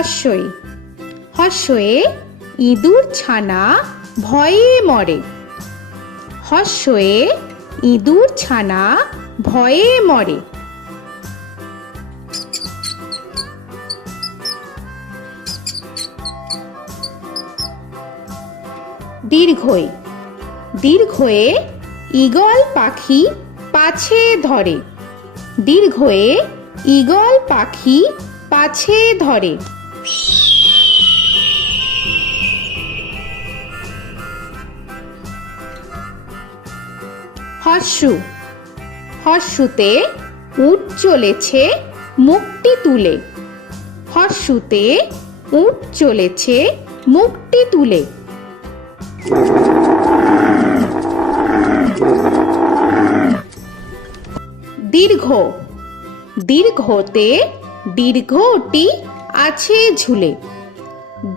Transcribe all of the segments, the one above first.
হস্যই হস্যয়ে ইঁদুর ছানা ভয়ে মরে হস্যয়ে ইঁদুর ছানা ভয়ে মরে দীর্ঘই দীর্ঘয়ে ইগল পাখি পাছে ধরে দীর্ঘয়ে ইগল পাখি পাছে ধরে হর্ষু হর্ষুতে উট চলেছে মুক্তি তুলে হর্ষুতে উট চলেছে মুক্তি তুলে দীর্ঘ দীর্ঘতে দীর্ঘটি আছে ঝুলে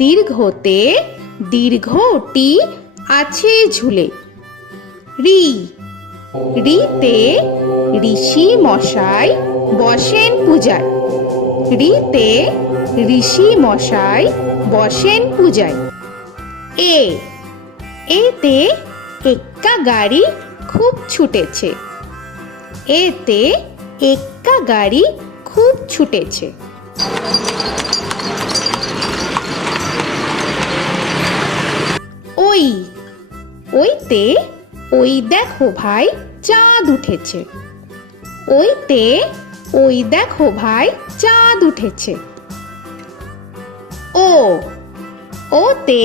দীর্ঘতে দীর্ঘটি আছে ঝুলে রি রিতে ঋষি মশাই বসেন পূজায় রিতে ঋষি মশাই বসেন পূজায় এ এতে এক্কা গাড়ি খুব ছুটেছে এতে এক্কা গাড়ি খুব ছুটেছে ওই ওইতে ওই দেখো ভাই চাঁদ উঠেছে ওইতে ওই দেখো ভাই চাঁদ উঠেছে ও ওতে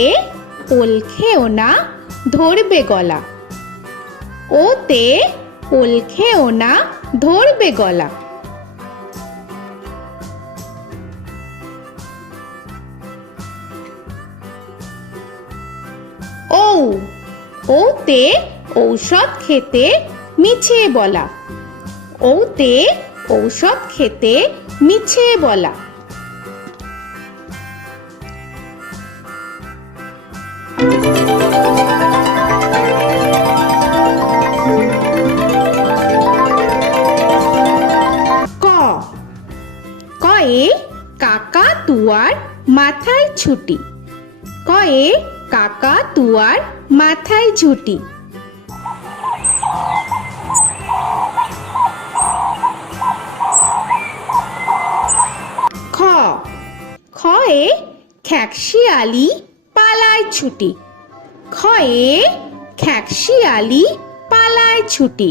ওল খেও না ধরবে গলা ওতে ওল খেও না ধরবে গলা ওতে ঔষধ খেতে মিছে বলা ওতে ঔষধ খেতে মিছে বলা ক কয়ে কাকা তুয়ার মাথায় ছুটি কয়ে কাকা তুয়ার মাথায় ঝুটি খ খয়ে খ্যাকশিয়ালি পালায় ছুটি খয়ে খ্যাকশিয়ালি পালায় ছুটি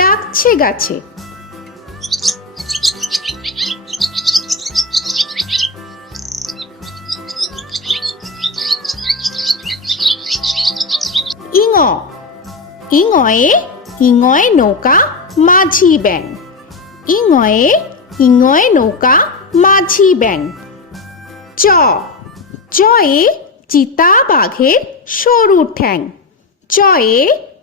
ডাকছে গাছে ইঙ ইঙয়ে ইঙয়ে নৌকা মাঝি ব্যাং ইঙয়ে ইঙয়ে নৌকা মাঝি ব্যাং চ চয়ে চিতা বাঘের সরু ঠ্যাং চয়ে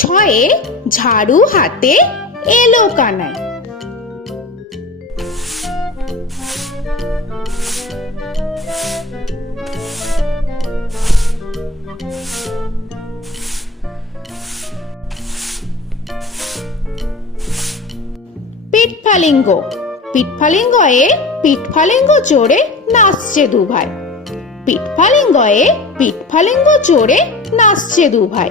ঝয়ে ঝাড়ু হাতে এলো কানাই পিটফালিঙ্গ পিটফালিঙ্গয়ে পিটফালিঙ্গ চড়ে নাচছে দু ভাই পিটফালিঙ্গয়ে পিটফালিঙ্গ চড়ে নাচছে দুভাই ভাই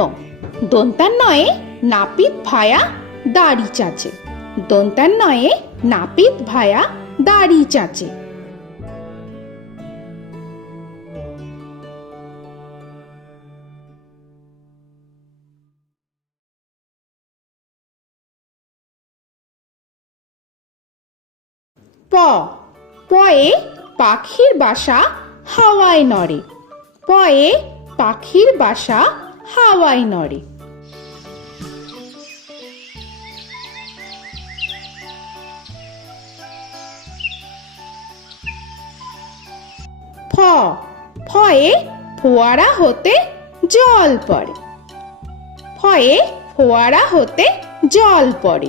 শূন্য নয়ে নাপিত ভায়া দাড়ি চাচে নয়ে নাপিত ভায়া দাড়ি চাচে প পয়ে পাখির বাসা হাওয়ায় নড়ে পয়ে পাখির বাসা হাওয়াই নড়ে ফ ফয়ে ফোয়ারা হতে জল পড়ে ফয়ে ফোয়ারা হতে জল পড়ে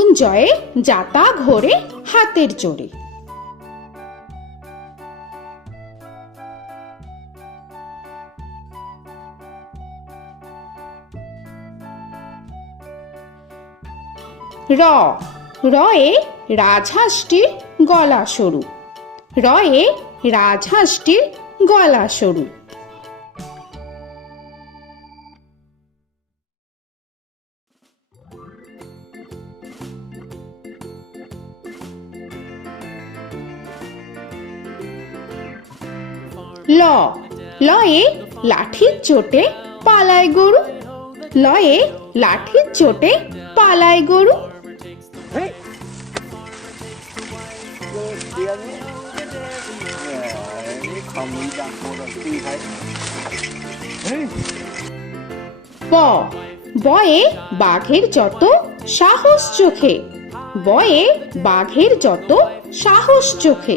উঞ্জয়ে যাতা ঘোরে হাতের জোরে র রয়ে রাজহাঁসটির গলা সরু রয়ে রাজহাঁসটির গলা সরু ল লয়ে লাঠির চোটে পালায় গরু লয়ে লাঠির চোটে পালায় গরু ব বয়ে বাঘের যত সাহস চোখে বয়ে বাঘের যত সাহস চোখে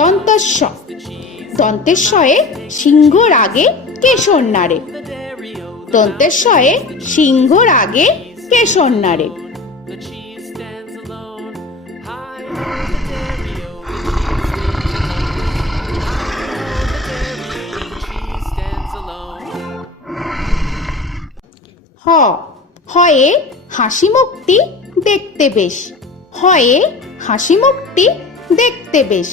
দন্তস্ব দন্তেশ্বয়ে সিংহর আগে কেশর নাড়ে দন্তেশ্বয়ে সিংহর আগে কেশর নাড়ে হ হয়ে হাসি মুক্তি দেখতে বেশ হয়ে হাসি মুক্তি দেখতে বেশ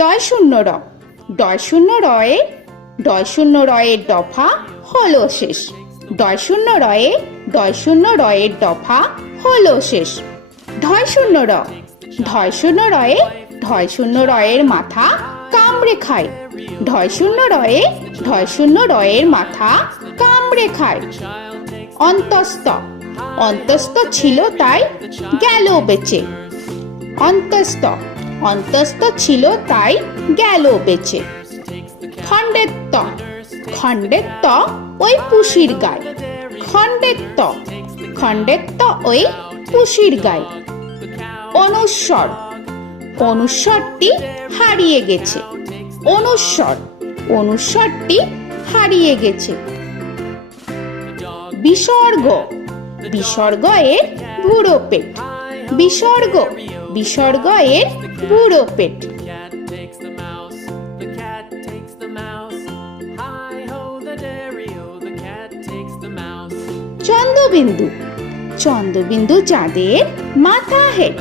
ডয় শূন্য র ডয় শূন্য রয়ে ডয় শূন্য রয়ের দফা হলো শেষ ডয় শূন্য রয়ে ডয় শূন্য রয়ের দফা হলো শেষ ধয় শূন্য র ধয় শূন্য রয়ে ধয় শূন্য রয়ের মাথা কামড়ে খায় ধয় শূন্য রয়ে ধয় শূন্য রয়ের মাথা কামড়ে খায় অন্তস্ত অন্তস্ত ছিল তাই গেল বেঁচে অন্তস্ত অন্তস্থ ছিল তাই গেল বেঁচে খণ্ডের ত খণ্ডের ত ওই পুষির গায়ে খণ্ডের ত খণ্ডের ত ওই পুষির গায়ে অনুস্বর অনুস্বরটি হারিয়ে গেছে অনুস্বর অনুস্বরটি হারিয়ে গেছে বিসর্গ বিসর্গ এর ভুড়ো পেট বিসর্গ বিসর্গ এর বুড়ো পেট চন্দ্রবিন্দু চন্দ্রবিন্দু চাঁদের মাথা হেট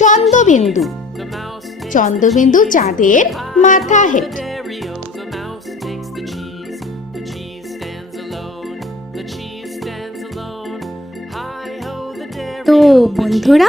চন্দ্রবিন্দু চন্দ্রবিন্দু চাঁদের মাথা হেট তো বন্ধুরা